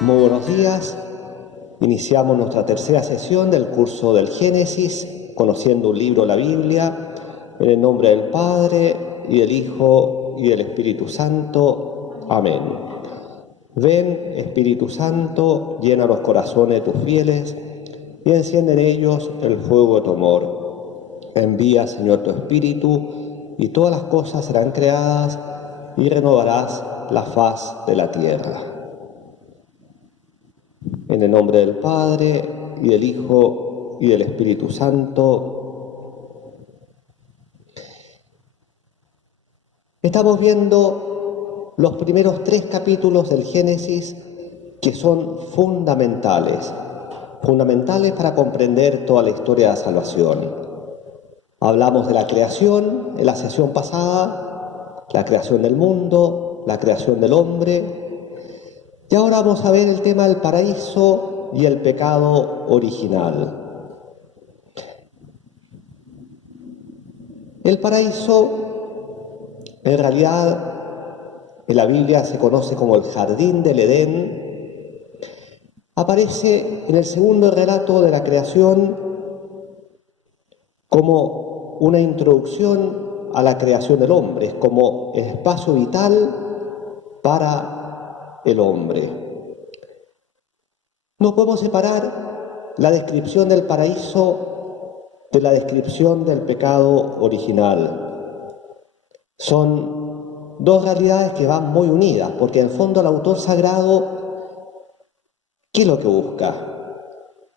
Muy buenos días. Iniciamos nuestra tercera sesión del curso del Génesis, conociendo un libro, la Biblia, en el nombre del Padre, y del Hijo, y del Espíritu Santo. Amén. Ven, Espíritu Santo, llena los corazones de tus fieles, y enciende en ellos el fuego de tu amor. Envía, Señor, tu Espíritu, y todas las cosas serán creadas, y renovarás la faz de la tierra. En el nombre del Padre, y del Hijo, y del Espíritu Santo. Estamos viendo los primeros 3 capítulos del Génesis que son fundamentales para comprender toda la historia de la salvación. Hablamos de la creación en la sesión pasada, la creación del mundo, la creación del hombre. Y ahora vamos a ver el tema del paraíso y el pecado original. El paraíso, en realidad, en la Biblia se conoce como el jardín del Edén. Aparece en el segundo relato de la creación como una introducción a la creación del hombre, es como el espacio vital para el hombre. No podemos separar la descripción del paraíso de la descripción del pecado original. Son dos realidades que van muy unidas, porque en el fondo el autor sagrado, ¿qué es lo que busca?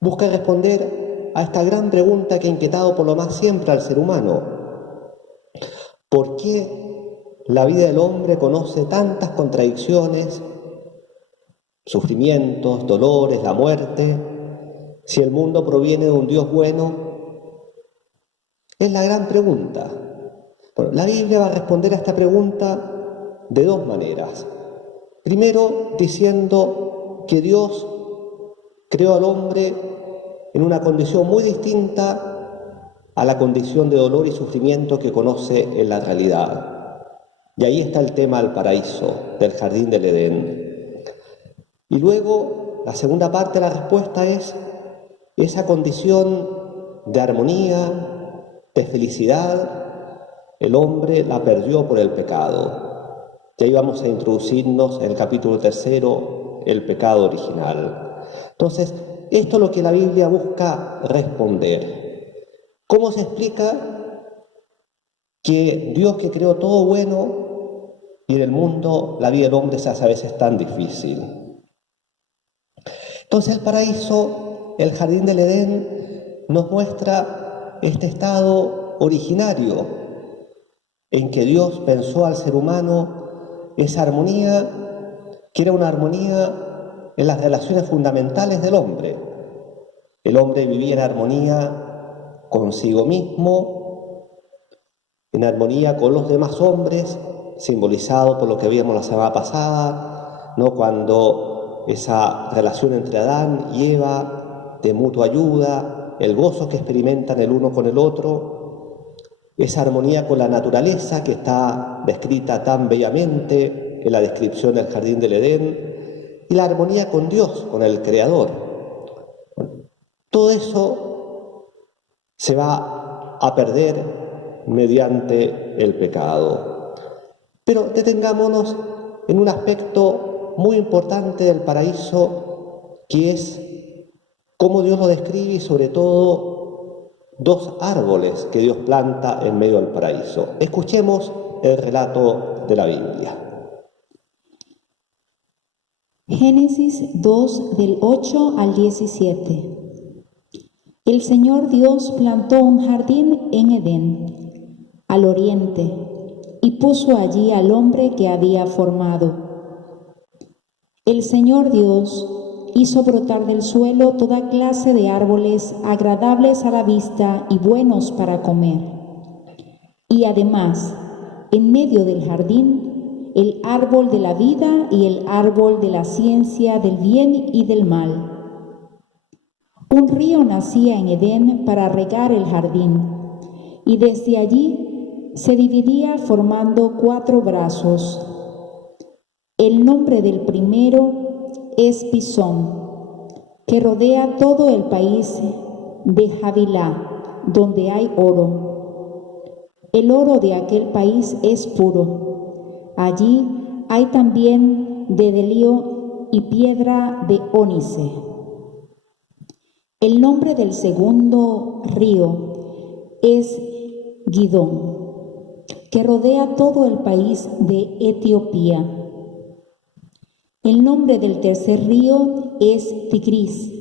Busca responder a esta gran pregunta que ha inquietado por lo más siempre al ser humano. ¿Por qué la vida del hombre conoce tantas contradicciones, sufrimientos, dolores, la muerte, si el mundo proviene de un Dios bueno? Es la gran pregunta. Bueno, la Biblia va a responder a esta pregunta de dos maneras. Primero, diciendo que Dios creó al hombre en una condición muy distinta a la condición de dolor y sufrimiento que conoce en la realidad. Y ahí está el tema del paraíso, del jardín del Edén. Y luego, la segunda parte de la respuesta es esa condición de armonía, de felicidad, el hombre la perdió por el pecado. Y ahí vamos a introducirnos en el capítulo 3, el pecado original. Entonces, esto es lo que la Biblia busca responder. ¿Cómo se explica que Dios, que creó todo bueno, y en el mundo la vida del hombre se hace a veces tan difícil? Entonces el paraíso, el jardín del Edén, nos muestra este estado originario en que Dios pensó al ser humano, esa armonía, que era una armonía en las relaciones fundamentales del hombre. El hombre vivía en armonía consigo mismo, en armonía con los demás hombres, simbolizado por lo que vimos la semana pasada, ¿no? Cuando esa relación entre Adán y Eva, de mutua ayuda, el gozo que experimentan el uno con el otro, esa armonía con la naturaleza que está descrita tan bellamente en la descripción del jardín del Edén, y la armonía con Dios, con el Creador. Todo eso se va a perder mediante el pecado. Pero detengámonos en un aspecto muy importante del paraíso, que es cómo Dios lo describe, y sobre todo 2 árboles que Dios planta en medio del paraíso. Escuchemos el relato de la Biblia. Génesis 2, del 8 al 17. El Señor Dios plantó un jardín en Edén, al oriente, y puso allí al hombre que había formado. El Señor Dios hizo brotar del suelo toda clase de árboles agradables a la vista y buenos para comer. Y además, en medio del jardín, el árbol de la vida y el árbol de la ciencia del bien y del mal. Un río nacía en Edén para regar el jardín, y desde allí se dividía formando 4 brazos. El nombre del primero es Pisón, que rodea todo el país de Havilá, donde hay oro. El oro de aquel país es puro. Allí hay también bedelio y piedra de ónice. El nombre del segundo río es Gidón, que rodea todo el país de Etiopía. El nombre del tercer río es Tigris,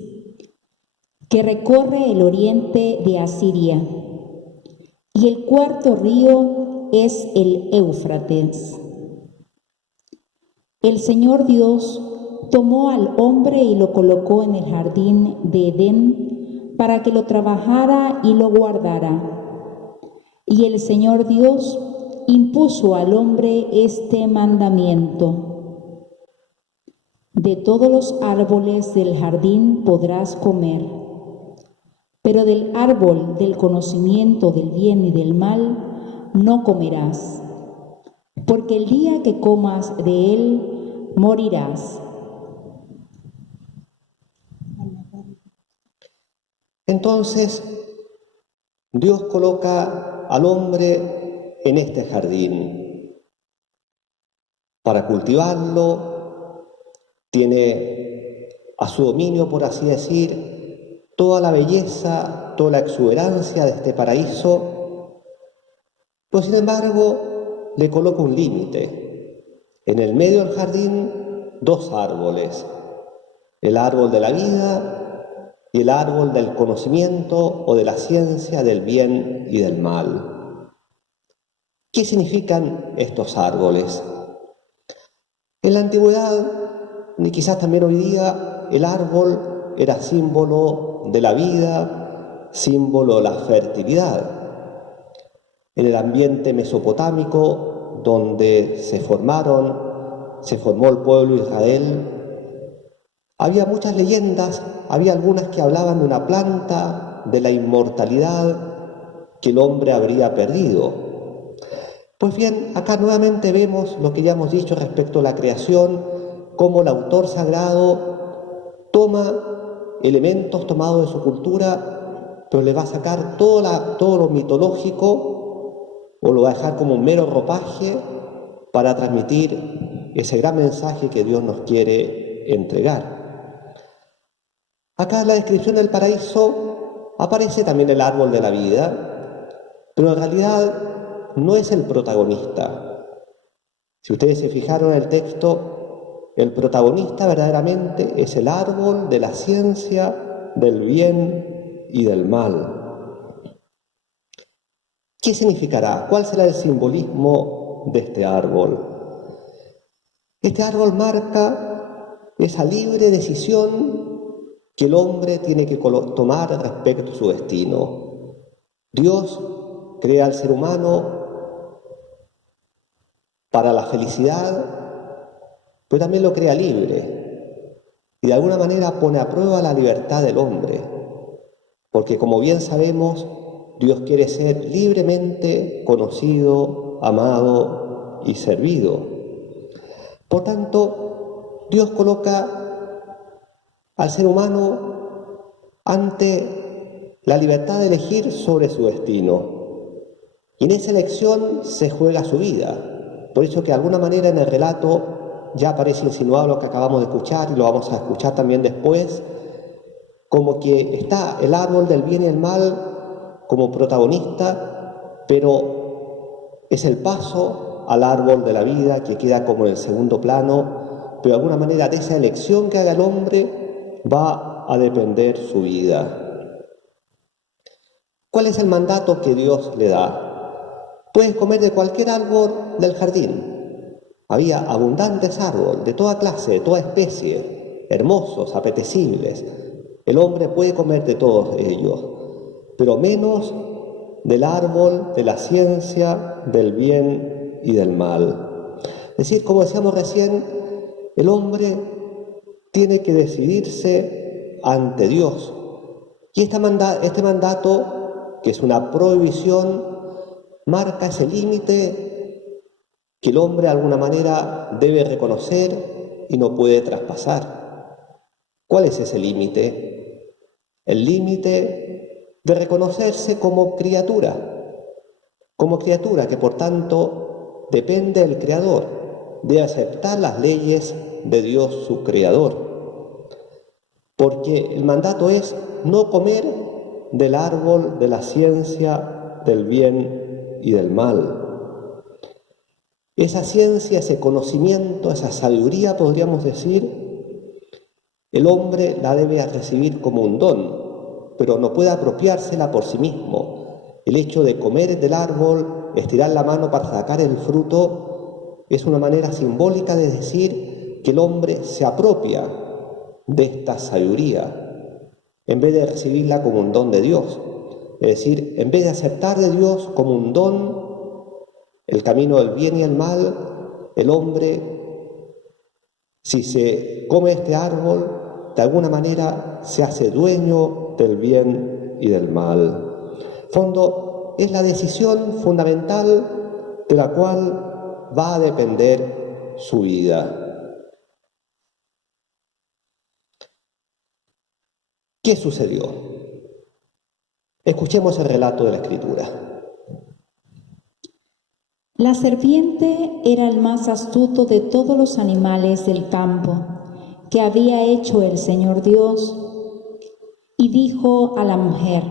que recorre el oriente de Asiria. Y el cuarto río es el Éufrates. El Señor Dios tomó al hombre y lo colocó en el jardín de Edén para que lo trabajara y lo guardara. Y el Señor Dios impuso al hombre este mandamiento: de todos los árboles del jardín podrás comer, pero del árbol del conocimiento del bien y del mal no comerás, porque el día que comas de él morirás. Entonces, Dios coloca al hombre en este jardín para cultivarlo. Tiene a su dominio, por así decir, toda la belleza, toda la exuberancia de este paraíso, pero sin embargo le coloca un límite. En el medio del jardín, dos árboles: el árbol de la vida y el árbol del conocimiento o de la ciencia del bien y del mal. ¿Qué significan estos árboles? En la antigüedad, y quizás también hoy día, el árbol era símbolo de la vida, símbolo de la fertilidad. En el ambiente mesopotámico, donde se formó el pueblo de Israel, había muchas leyendas, había algunas que hablaban de una planta, de la inmortalidad que el hombre habría perdido. Pues bien, acá nuevamente vemos lo que ya hemos dicho respecto a la creación, cómo el autor sagrado toma elementos tomados de su cultura, pero le va a sacar todo lo mitológico, o lo va a dejar como un mero ropaje para transmitir ese gran mensaje que Dios nos quiere entregar. Acá en la descripción del paraíso aparece también el árbol de la vida, pero en realidad no es el protagonista. Si ustedes se fijaron en el texto, el protagonista verdaderamente es el árbol de la ciencia del bien y del mal. ¿Qué significará? ¿Cuál será el simbolismo de este árbol? Este árbol marca esa libre decisión que el hombre tiene que tomar respecto a su destino. Dios crea al ser humano para la felicidad, pero también lo crea libre y de alguna manera pone a prueba la libertad del hombre, porque como bien sabemos, Dios quiere ser libremente conocido, amado y servido. Por tanto, Dios coloca al ser humano ante la libertad de elegir sobre su destino, y en esa elección se juega su vida. Por eso que de alguna manera en el relato ya aparece insinuado lo que acabamos de escuchar, y lo vamos a escuchar también después, como que está el árbol del bien y el mal como protagonista, pero es el paso al árbol de la vida que queda como en el segundo plano, pero de alguna manera de esa elección que haga el hombre va a depender su vida. ¿Cuál es el mandato que Dios le da? Puedes comer de cualquier árbol del jardín. Había abundantes árboles de toda clase, de toda especie, hermosos, apetecibles. El hombre puede comer de todos ellos, pero menos del árbol de la ciencia del bien y del mal. Es decir, como decíamos recién, el hombre tiene que decidirse ante Dios. Y este mandato, que es una prohibición, marca ese límite que el hombre de alguna manera debe reconocer y no puede traspasar. ¿Cuál es ese límite? El límite de reconocerse como criatura que por tanto depende del Creador, de aceptar las leyes de Dios su Creador. Porque el mandato es no comer del árbol de la ciencia del bien y del mal. Esa ciencia, ese conocimiento, esa sabiduría, podríamos decir, el hombre la debe recibir como un don, pero no puede apropiársela por sí mismo. El hecho de comer del árbol, estirar la mano para sacar el fruto, es una manera simbólica de decir que el hombre se apropia de esta sabiduría, en vez de recibirla como un don de Dios. Es decir, en vez de aceptar de Dios como un don el camino del bien y el mal, el hombre, si se come este árbol, de alguna manera se hace dueño del bien y del mal. En fondo, es la decisión fundamental de la cual va a depender su vida. ¿Qué sucedió? Escuchemos el relato de la Escritura. La serpiente era el más astuto de todos los animales del campo que había hecho el Señor Dios, y dijo a la mujer: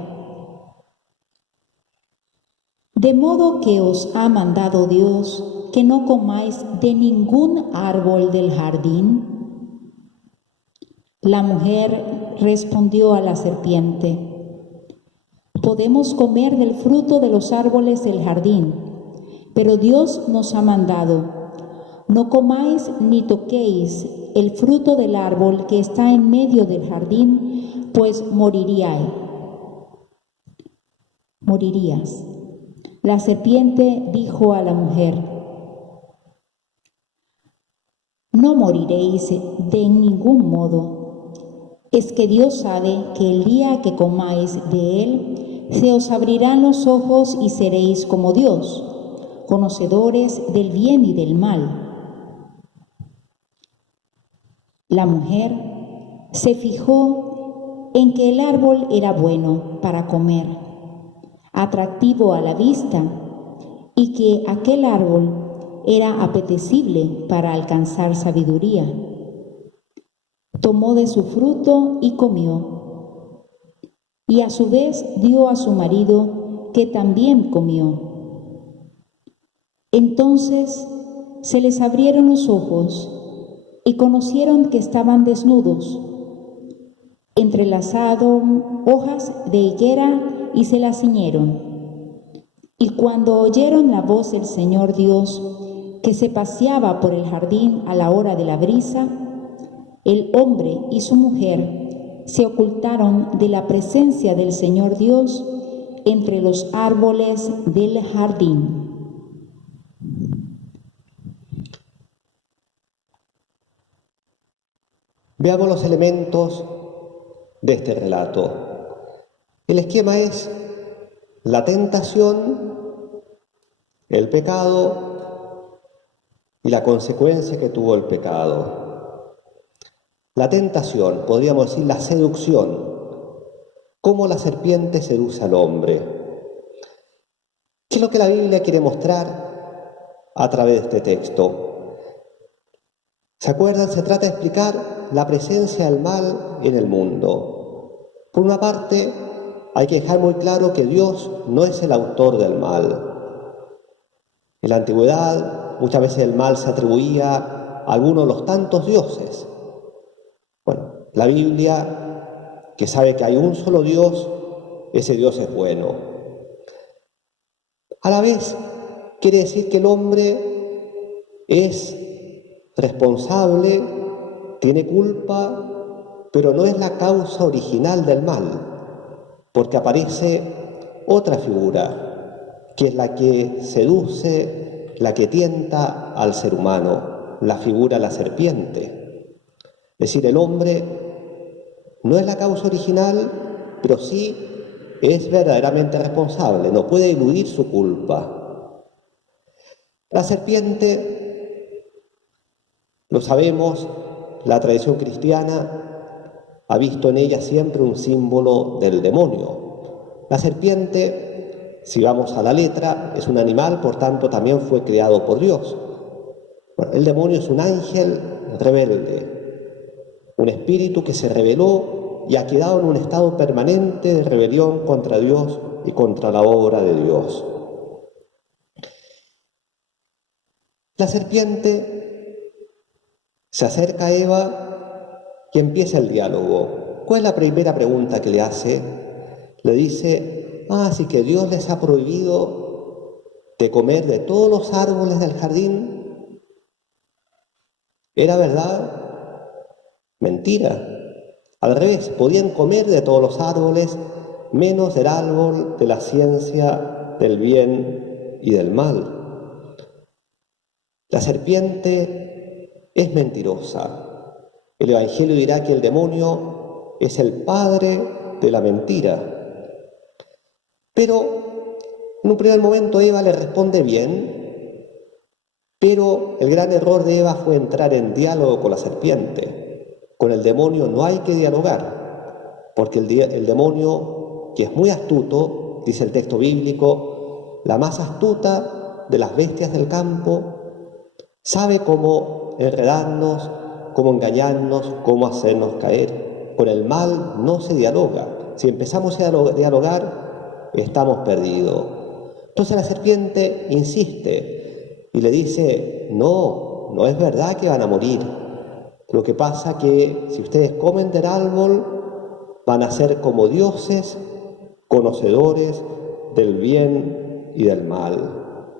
¿de modo que os ha mandado Dios que no comáis de ningún árbol del jardín? La mujer respondió a la serpiente: podemos comer del fruto de los árboles del jardín, pero Dios nos ha mandado: no comáis ni toquéis el fruto del árbol que está en medio del jardín, pues moriríais. La serpiente dijo a la mujer: no moriréis de ningún modo. Es que Dios sabe que el día que comáis de él, se os abrirán los ojos y seréis como Dios, conocedores del bien y del mal. La mujer se fijó en que el árbol era bueno para comer, atractivo a la vista, y que aquel árbol era apetecible para alcanzar sabiduría. Tomó de su fruto y comió, y a su vez dio a su marido, que también comió. Entonces se les abrieron los ojos y conocieron que estaban desnudos. Entrelazaron hojas de higuera y se las ciñeron. Y cuando oyeron la voz del Señor Dios, que se paseaba por el jardín a la hora de la brisa, el hombre y su mujer se ocultaron de la presencia del Señor Dios entre los árboles del jardín. Veamos los elementos de este relato. El esquema es la tentación, el pecado y la consecuencia que tuvo el pecado. La tentación, podríamos decir la seducción, cómo la serpiente seduce al hombre. ¿Qué es lo que la Biblia quiere mostrar a través de este texto? ¿Se acuerdan? Se trata de explicar la presencia del mal en el mundo. Por una parte, hay que dejar muy claro que Dios no es el autor del mal. En la antigüedad, muchas veces el mal se atribuía a alguno de los tantos dioses. Bueno, la Biblia, que sabe que hay un solo Dios, ese Dios es bueno. A la vez, quiere decir que el hombre es responsable, tiene culpa, pero no es la causa original del mal, porque aparece otra figura, que es la que seduce, la que tienta al ser humano, la figura de la serpiente. Es decir, el hombre no es la causa original, pero sí es verdaderamente responsable, no puede eludir su culpa. La serpiente, lo sabemos, la tradición cristiana ha visto en ella siempre un símbolo del demonio. La serpiente, si vamos a la letra, es un animal, por tanto también fue creado por Dios. Bueno, el demonio es un ángel rebelde, un espíritu que se rebeló y ha quedado en un estado permanente de rebelión contra Dios y contra la obra de Dios. La serpiente se acerca a Eva y empieza el diálogo. ¿Cuál es la primera pregunta que le hace? Le dice, así que Dios les ha prohibido de comer de todos los árboles del jardín. ¿Era verdad? Mentira. Al revés, podían comer de todos los árboles, menos del árbol de la ciencia del bien y del mal. La serpiente es mentirosa. El Evangelio dirá que el demonio es el padre de la mentira. Pero en un primer momento Eva le responde bien, pero el gran error de Eva fue entrar en diálogo con la serpiente. Con el demonio no hay que dialogar, porque el demonio, que es muy astuto, dice el texto bíblico, la más astuta de las bestias del campo, sabe cómo enredarnos, cómo engañarnos, cómo hacernos caer. Con el mal no se dialoga. Si empezamos a dialogar, estamos perdidos. Entonces la serpiente insiste y le dice, no es verdad que van a morir. Lo que pasa que si ustedes comen del árbol, van a ser como dioses, conocedores del bien y del mal.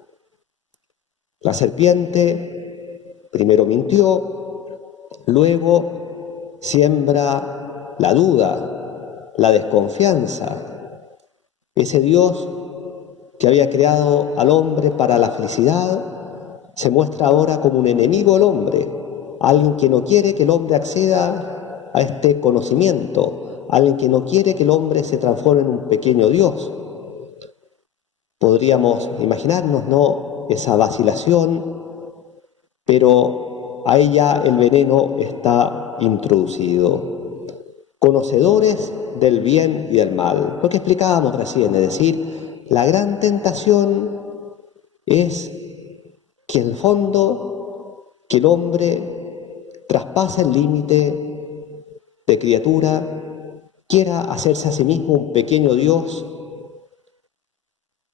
La serpiente primero mintió, luego siembra la duda, la desconfianza. Ese Dios que había creado al hombre para la felicidad se muestra ahora como un enemigo del hombre, alguien que no quiere que el hombre acceda a este conocimiento, alguien que no quiere que el hombre se transforme en un pequeño Dios. Podríamos imaginarnos, ¿no?, esa vacilación, pero ahí ya el veneno está introducido. Conocedores del bien y del mal. Lo que explicábamos recién, es decir, la gran tentación es que en el fondo, que el hombre traspase el límite de criatura, quiera hacerse a sí mismo un pequeño Dios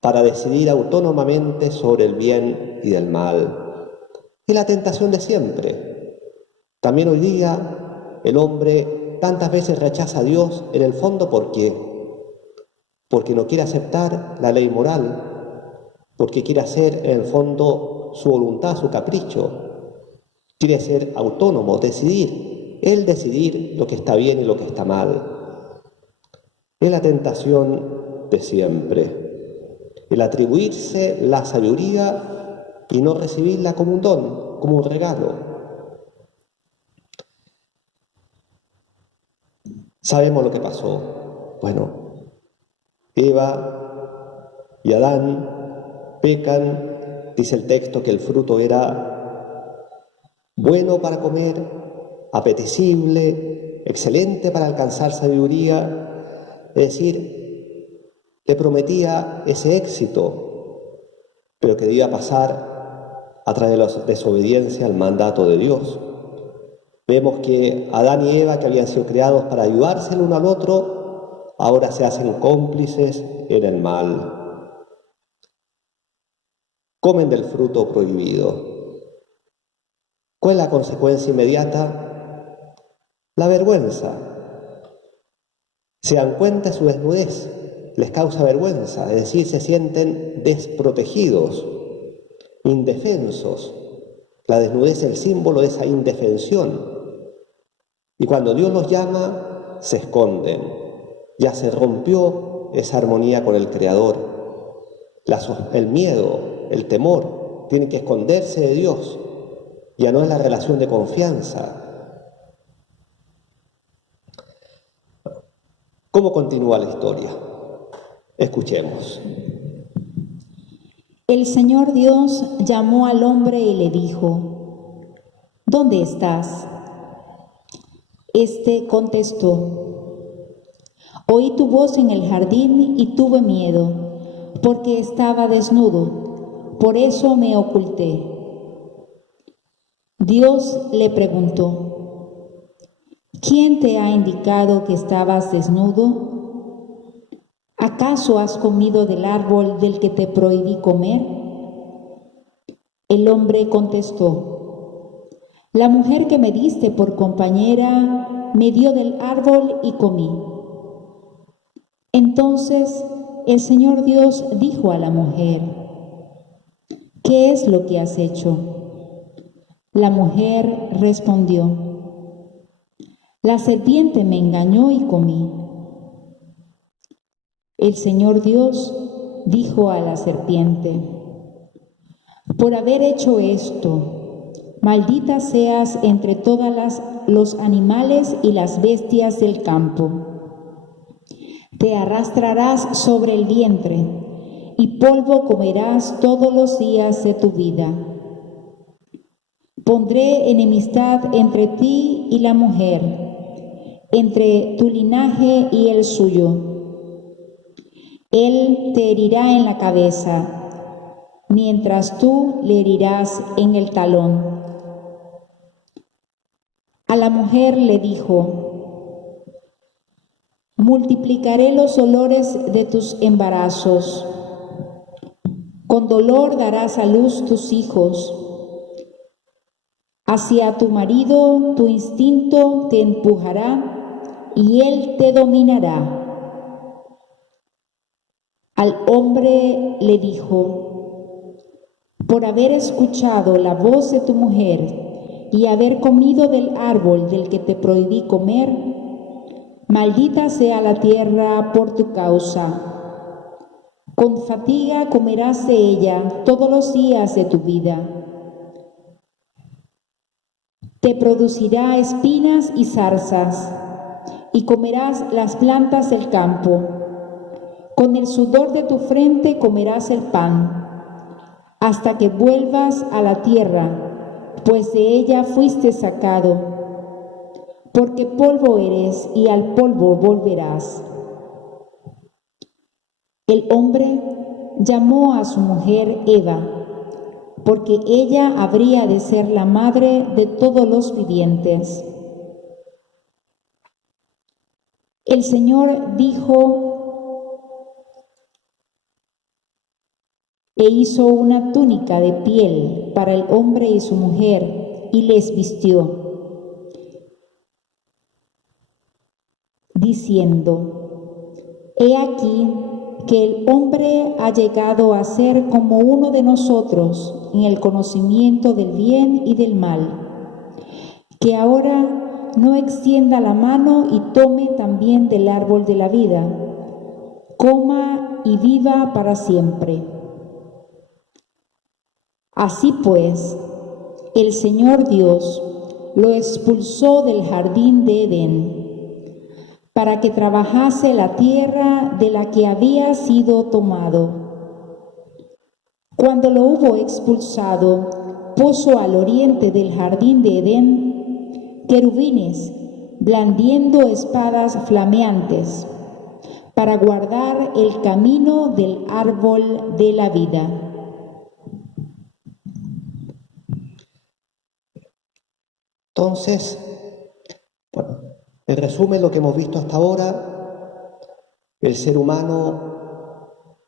para decidir autónomamente sobre el bien y el mal. Es la tentación de siempre. También hoy día el hombre tantas veces rechaza a Dios, en el fondo, ¿por qué? Porque no quiere aceptar la ley moral, porque quiere hacer en el fondo su voluntad, su capricho. Quiere ser autónomo, decidir, él decidir lo que está bien y lo que está mal. Es la tentación de siempre. El atribuirse la sabiduría y no recibirla como un don, como un regalo. Sabemos lo que pasó. Bueno, Eva y Adán pecan, dice el texto que el fruto era bueno para comer, apetecible, excelente para alcanzar sabiduría, es decir, le prometía ese éxito, pero que debía pasar a través de la desobediencia al mandato de Dios. Vemos que Adán y Eva, que habían sido creados para ayudarse el uno al otro, ahora se hacen cómplices en el mal. Comen del fruto prohibido. ¿Cuál es la consecuencia inmediata? La vergüenza. Se dan cuenta de su desnudez, les causa vergüenza, es decir, se sienten desprotegidos, indefensos. La desnudez es el símbolo de esa indefensión. Y cuando Dios los llama, se esconden. Ya se rompió esa armonía con el Creador. El miedo, el temor, tienen que esconderse de Dios. Ya no es la relación de confianza. ¿Cómo continúa la historia? Escuchemos. El Señor Dios llamó al hombre y le dijo, ¿dónde estás? Este contestó: oí tu voz en el jardín y tuve miedo, porque estaba desnudo, por eso me oculté. Dios le preguntó: ¿quién te ha indicado que estabas desnudo? ¿Acaso has comido del árbol del que te prohibí comer? El hombre contestó: la mujer que me diste por compañera me dio del árbol y comí. Entonces el Señor Dios dijo a la mujer: ¿qué es lo que has hecho? La mujer respondió: la serpiente me engañó y comí. El Señor Dios dijo a la serpiente: por haber hecho esto, maldita seas entre todos los animales y las bestias del campo. Te arrastrarás sobre el vientre y polvo comerás todos los días de tu vida. Pondré enemistad entre ti y la mujer, entre tu linaje y el suyo. Él te herirá en la cabeza, mientras tú le herirás en el talón. A la mujer le dijo: multiplicaré los dolores de tus embarazos. Con dolor darás a luz tus hijos. Hacia tu marido tu instinto te empujará y él te dominará. Al hombre le dijo: por haber escuchado la voz de tu mujer y haber comido del árbol del que te prohibí comer, maldita sea la tierra por tu causa. Con fatiga comerás de ella todos los días de tu vida. Te producirá espinas y zarzas, y comerás las plantas del campo. Con el sudor de tu frente comerás el pan, hasta que vuelvas a la tierra, pues de ella fuiste sacado. Porque polvo eres y al polvo volverás. El hombre llamó a su mujer Eva, porque ella habría de ser la madre de todos los vivientes. El Señor dijo: e hizo una túnica de piel para el hombre y su mujer, y les vistió, diciendo: he aquí que el hombre ha llegado a ser como uno de nosotros en el conocimiento del bien y del mal. Que ahora no extienda la mano y tome también del árbol de la vida, coma y viva para siempre. Así pues, el Señor Dios lo expulsó del jardín de Edén, para que trabajase la tierra de la que había sido tomado. Cuando lo hubo expulsado, puso al oriente del jardín de Edén querubines, blandiendo espadas flameantes, para guardar el camino del árbol de la vida. Entonces, bueno, en resumen, lo que hemos visto hasta ahora: el ser humano,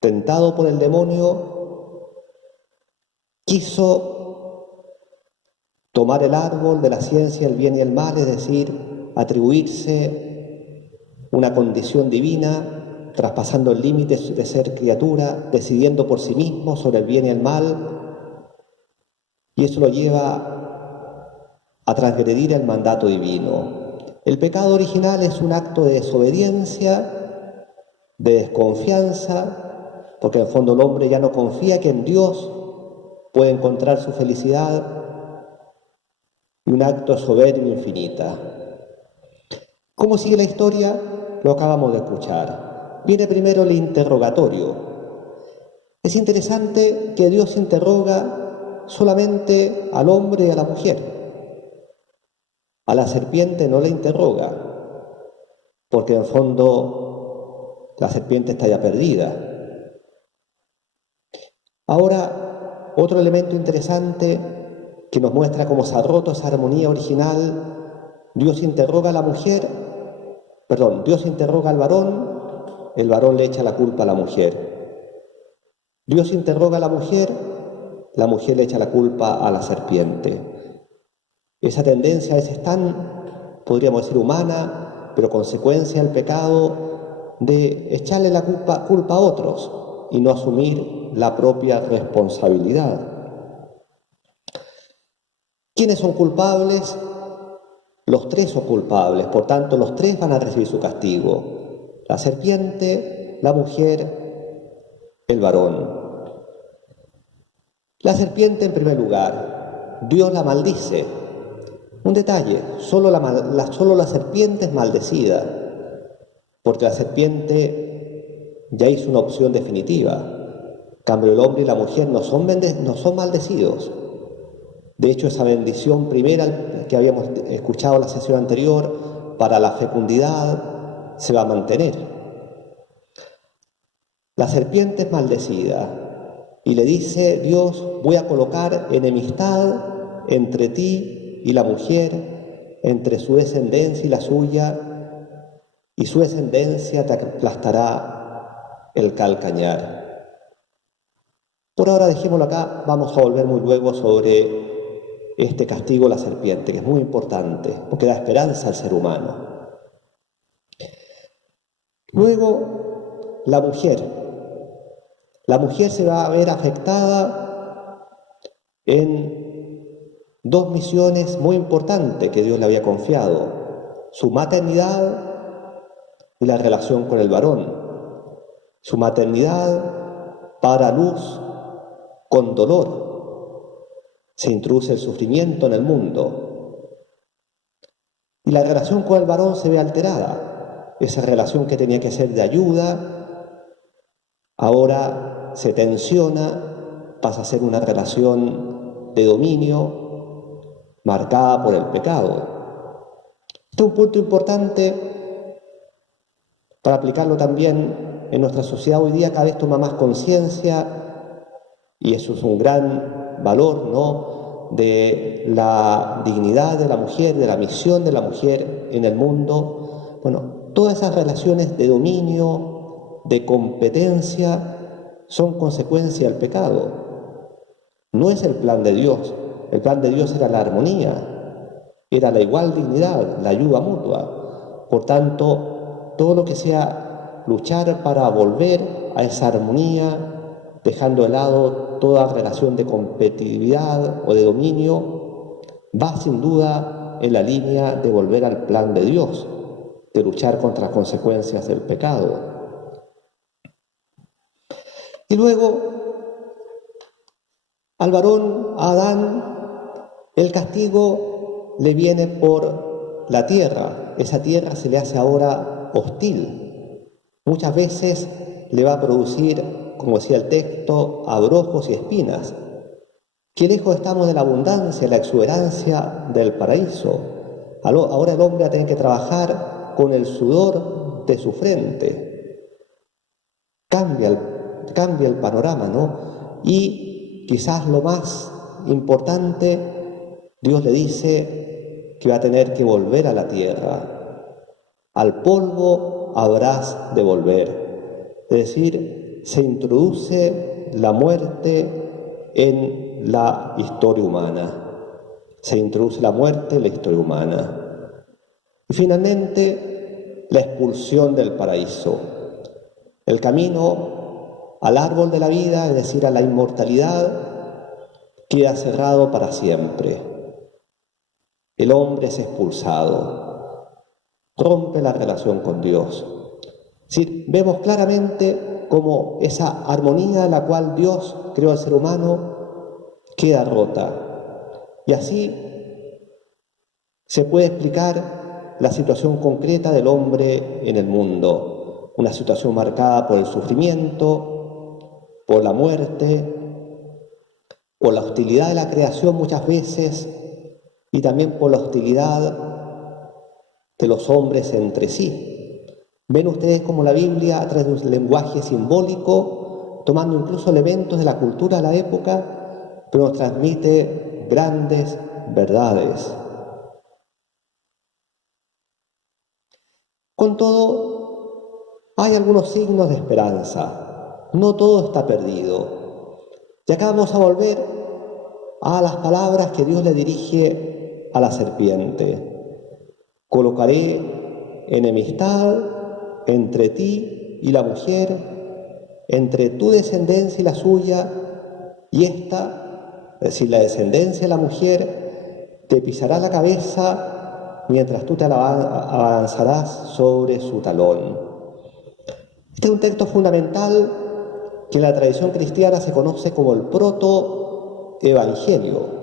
tentado por el demonio, quiso tomar el árbol de la ciencia del bien y el mal, es decir, atribuirse una condición divina, traspasando el límite de ser criatura, decidiendo por sí mismo sobre el bien y el mal, y eso lo lleva a transgredir el mandato divino. El pecado original es un acto de desobediencia, de desconfianza, porque en el fondo el hombre ya no confía que en Dios puede encontrar su felicidad, y un acto de soberbia infinita. ¿Cómo sigue la historia? Lo acabamos de escuchar. Viene primero el interrogatorio. Es interesante que Dios interroga solamente al hombre y a la mujer. A la serpiente no le interroga, porque en el fondo la serpiente está ya perdida. Ahora, otro elemento interesante que nos muestra cómo se ha roto esa armonía original: Dios interroga a la mujer, Dios interroga al varón, el varón le echa la culpa a la mujer. Dios interroga a la mujer le echa la culpa a la serpiente. Esa tendencia a veces tan, podríamos decir, humana, pero consecuencia del pecado, de echarle la culpa a otros y no asumir la propia responsabilidad. ¿Quiénes son culpables? Los tres son culpables, por tanto los tres van a recibir su castigo: la serpiente, la mujer, el varón. La serpiente, en primer lugar, Dios la maldice. Un detalle: solo la serpiente es maldecida, porque la serpiente ya hizo una opción definitiva. En cambio, el hombre y la mujer no son maldecidos. De hecho, esa bendición primera que habíamos escuchado en la sesión anterior para la fecundidad se va a mantener. La serpiente es maldecida y le dice Dios: voy a colocar enemistad entre ti y la mujer, entre su descendencia y la suya, y su descendencia te aplastará el calcañar. Por ahora dejémoslo acá, vamos a volver muy luego sobre este castigo a la serpiente, que es muy importante, porque da esperanza al ser humano. Luego, la mujer. La mujer se va a ver afectada en dos misiones muy importantes que Dios le había confiado: su maternidad y la relación con el varón. Su maternidad para a luz con dolor. Se introduce el sufrimiento en el mundo. Y la relación con el varón se ve alterada. Esa relación que tenía que ser de ayuda, ahora se tensiona, pasa a ser una relación de dominio, marcada por el pecado. Este es un punto importante para aplicarlo también en nuestra sociedad hoy día. Cada vez toma más conciencia, y eso es un gran valor, ¿no?, de la dignidad de la mujer, de la misión de la mujer en el mundo. Bueno, todas esas relaciones de dominio, de competencia, son consecuencia del pecado. No es el plan de Dios. El plan de Dios era la armonía, era la igual dignidad, la ayuda mutua. Por tanto, todo lo que sea luchar para volver a esa armonía, dejando de lado toda relación de competitividad o de dominio, va sin duda en la línea de volver al plan de Dios, de luchar contra las consecuencias del pecado. Y luego, al varón, a Adán, el castigo le viene por la tierra. Esa tierra se le hace ahora hostil. Muchas veces le va a producir, como decía el texto, abrojos y espinas. Qué lejos estamos de la abundancia, la exuberancia del paraíso. Ahora el hombre va a tener que trabajar con el sudor de su frente. Cambia el panorama, ¿no? Y quizás lo más importante, Dios le dice que va a tener que volver a la tierra. Al polvo habrás de volver. Es decir, se introduce la muerte en la historia humana. Se introduce la muerte en la historia humana. Y finalmente, la expulsión del paraíso. El camino al árbol de la vida, es decir, a la inmortalidad, queda cerrado para siempre. El hombre es expulsado, rompe la relación con Dios. Es decir, vemos claramente cómo esa armonía en la cual Dios creó al ser humano queda rota. Y así se puede explicar la situación concreta del hombre en el mundo. Una situación marcada por el sufrimiento, por la muerte, por la hostilidad de la creación muchas veces, y también por la hostilidad de los hombres entre sí. Ven ustedes cómo la Biblia, a través de un lenguaje simbólico, tomando incluso elementos de la cultura de la época, pero nos transmite grandes verdades. Con todo, hay algunos signos de esperanza. No todo está perdido. Y acá vamos a volver a las palabras que Dios le dirige a la serpiente. Colocaré enemistad entre ti y la mujer, entre tu descendencia y la suya, y esta, es decir, la descendencia de la mujer, te pisará la cabeza mientras tú te avanzarás sobre su talón. Este es un texto fundamental que en la tradición cristiana se conoce como el proto-evangelio.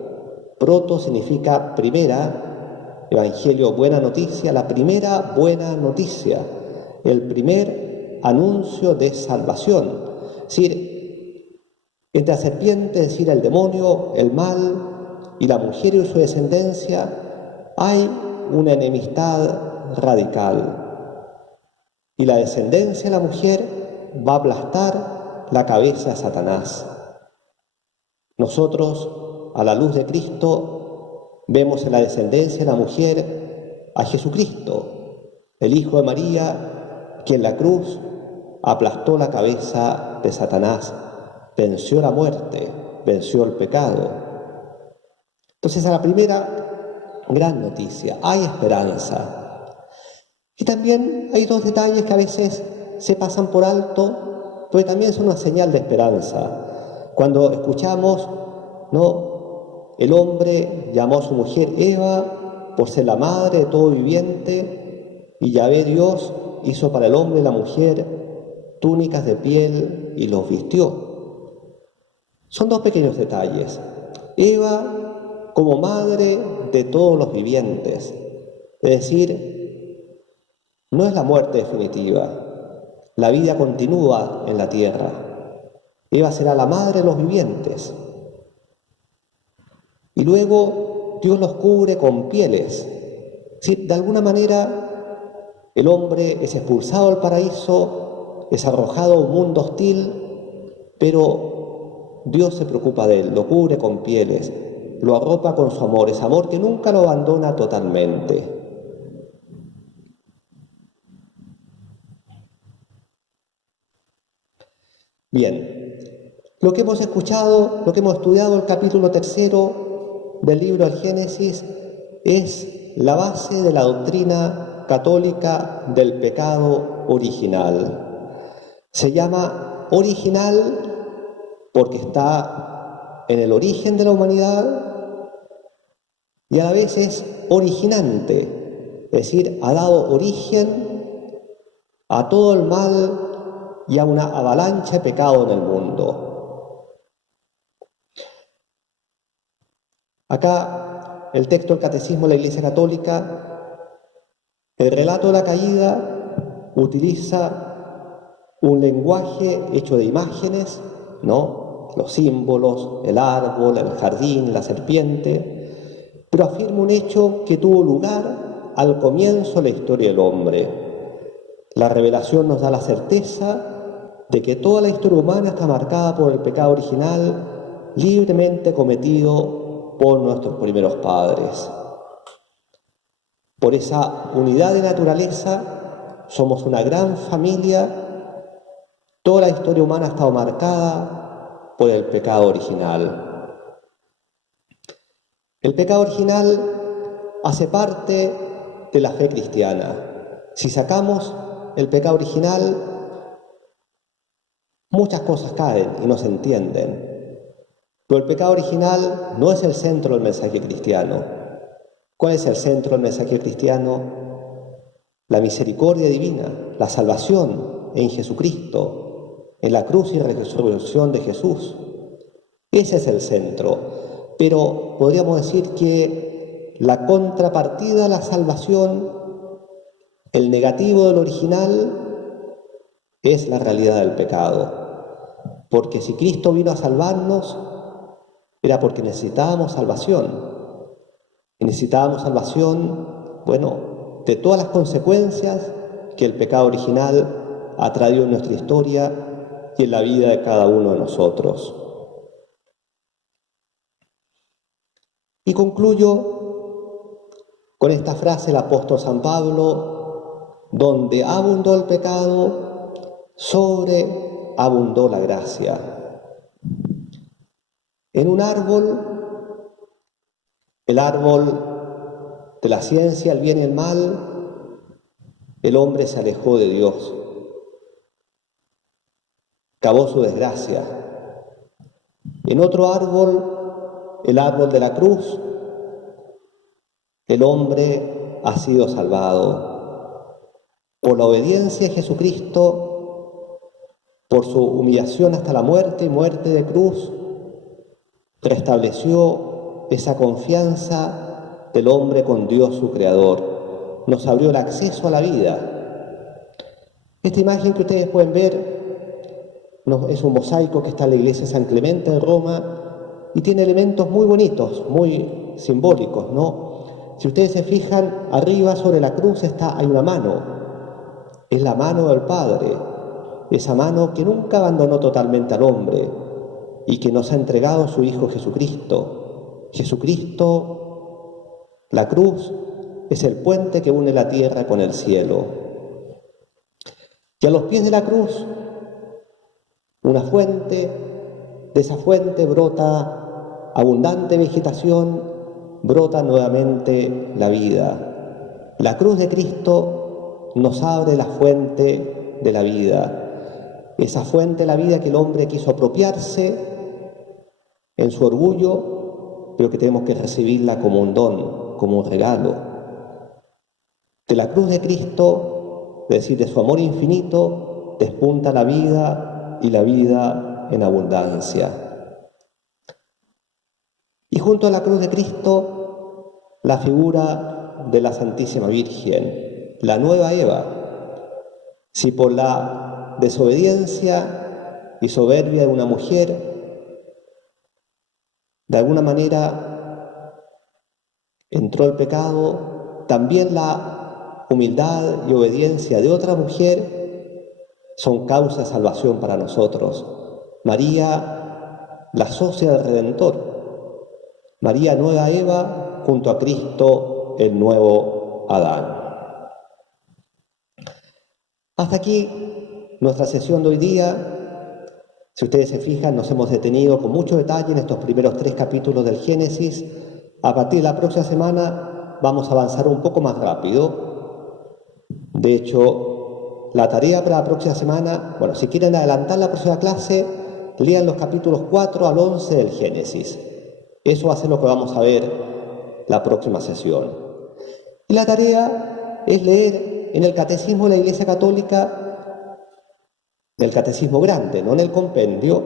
Proto significa primera, evangelio, buena noticia, la primera buena noticia, el primer anuncio de salvación. Es decir, entre la serpiente, es decir, el demonio, el mal, y la mujer y su descendencia, hay una enemistad radical. Y la descendencia de la mujer va a aplastar la cabeza de Satanás. Nosotros, a la luz de Cristo, vemos en la descendencia de la mujer a Jesucristo, el Hijo de María, que en la cruz aplastó la cabeza de Satanás, venció la muerte, venció el pecado. Entonces, a la primera gran noticia, hay esperanza. Y también hay dos detalles que a veces se pasan por alto, pero también son una señal de esperanza. Cuando escuchamos, ¿no?, el hombre llamó a su mujer Eva por ser la madre de todo viviente, y Yahvé Dios hizo para el hombre y la mujer túnicas de piel y los vistió. Son dos pequeños detalles. Eva como madre de todos los vivientes, es decir, no es la muerte definitiva, la vida continúa en la tierra. Eva será la madre de los vivientes. Y luego Dios los cubre con pieles. ¿Sí? De alguna manera el hombre es expulsado del paraíso, es arrojado a un mundo hostil, pero Dios se preocupa de él, lo cubre con pieles, lo arropa con su amor, ese amor que nunca lo abandona totalmente. Bien, lo que hemos escuchado, lo que hemos estudiado el capítulo 3 del libro del Génesis es la base de la doctrina católica del pecado original. Se llama original porque está en el origen de la humanidad y a la vez es originante, es decir, ha dado origen a todo el mal y a una avalancha de pecado en el mundo. Acá, el texto del Catecismo de la Iglesia Católica, el relato de la caída utiliza un lenguaje hecho de imágenes, ¿no?, los símbolos, el árbol, el jardín, la serpiente, pero afirma un hecho que tuvo lugar al comienzo de la historia del hombre. La revelación nos da la certeza de que toda la historia humana está marcada por el pecado original libremente cometido por nuestros primeros padres. Por esa unidad de naturaleza somos una gran familia. Toda la historia humana ha estado marcada por el pecado original. El pecado original hace parte de la fe cristiana. Si sacamos el pecado original, muchas cosas caen y no se entienden. Pero el pecado original no es el centro del mensaje cristiano. ¿Cuál es el centro del mensaje cristiano? La misericordia divina, la salvación en Jesucristo, en la cruz y resurrección de Jesús. Ese es el centro. Pero podríamos decir que la contrapartida de la salvación, el negativo del original, es la realidad del pecado. Porque si Cristo vino a salvarnos, era porque necesitábamos salvación. Y necesitábamos salvación, bueno, de todas las consecuencias que el pecado original ha traído en nuestra historia y en la vida de cada uno de nosotros. Y concluyo con esta frase del apóstol San Pablo: donde abundó el pecado, sobreabundó la gracia. En un árbol, el árbol de la ciencia, el bien y el mal, el hombre se alejó de Dios, cavó su desgracia. En otro árbol, el árbol de la cruz, el hombre ha sido salvado. Por la obediencia a Jesucristo, por su humillación hasta la muerte y muerte de cruz, restableció esa confianza del hombre con Dios su Creador. Nos abrió el acceso a la vida. Esta imagen que ustedes pueden ver es un mosaico que está en la iglesia de San Clemente de Roma y tiene elementos muy bonitos, muy simbólicos, ¿no? Si ustedes se fijan, arriba sobre la cruz hay una mano. Es la mano del Padre, esa mano que nunca abandonó totalmente al hombre y que nos ha entregado a su Hijo Jesucristo. Jesucristo, la cruz, es el puente que une la tierra con el cielo. Y a los pies de la cruz, una fuente, de esa fuente brota abundante vegetación, brota nuevamente la vida. La cruz de Cristo nos abre la fuente de la vida. Esa fuente de la vida que el hombre quiso apropiarse en su orgullo, pero que tenemos que recibirla como un don, como un regalo. De la cruz de Cristo, es decir, de su amor infinito, despunta la vida y la vida en abundancia. Y junto a la cruz de Cristo, la figura de la Santísima Virgen, la nueva Eva. Si por la desobediencia y soberbia de una mujer, de alguna manera entró el pecado, también la humildad y obediencia de otra mujer son causa de salvación para nosotros. María, la socia del Redentor. María, nueva Eva, junto a Cristo, el nuevo Adán. Hasta aquí nuestra sesión de hoy día. Si ustedes se fijan, nos hemos detenido con mucho detalle en estos primeros 3 capítulos del Génesis. A partir de la próxima semana vamos a avanzar un poco más rápido. De hecho, la tarea para la próxima semana, si quieren adelantar la próxima clase, lean los capítulos 4 al 11 del Génesis. Eso va a ser lo que vamos a ver la próxima sesión. Y la tarea es leer en el Catecismo de la Iglesia Católica, el Catecismo grande, no en el compendio,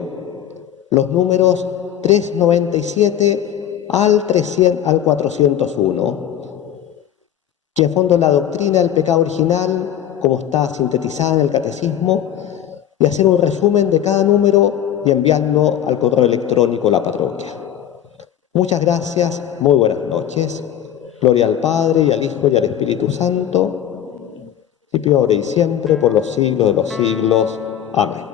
los números 397 al 401, que en fondo la doctrina del pecado original, como está sintetizada en el Catecismo, y hacer un resumen de cada número y enviarlo al correo electrónico de la parroquia. Muchas gracias, muy buenas noches. Gloria al Padre, y al Hijo, y al Espíritu Santo, principio, ahora y siempre, por los siglos de los siglos. Amén.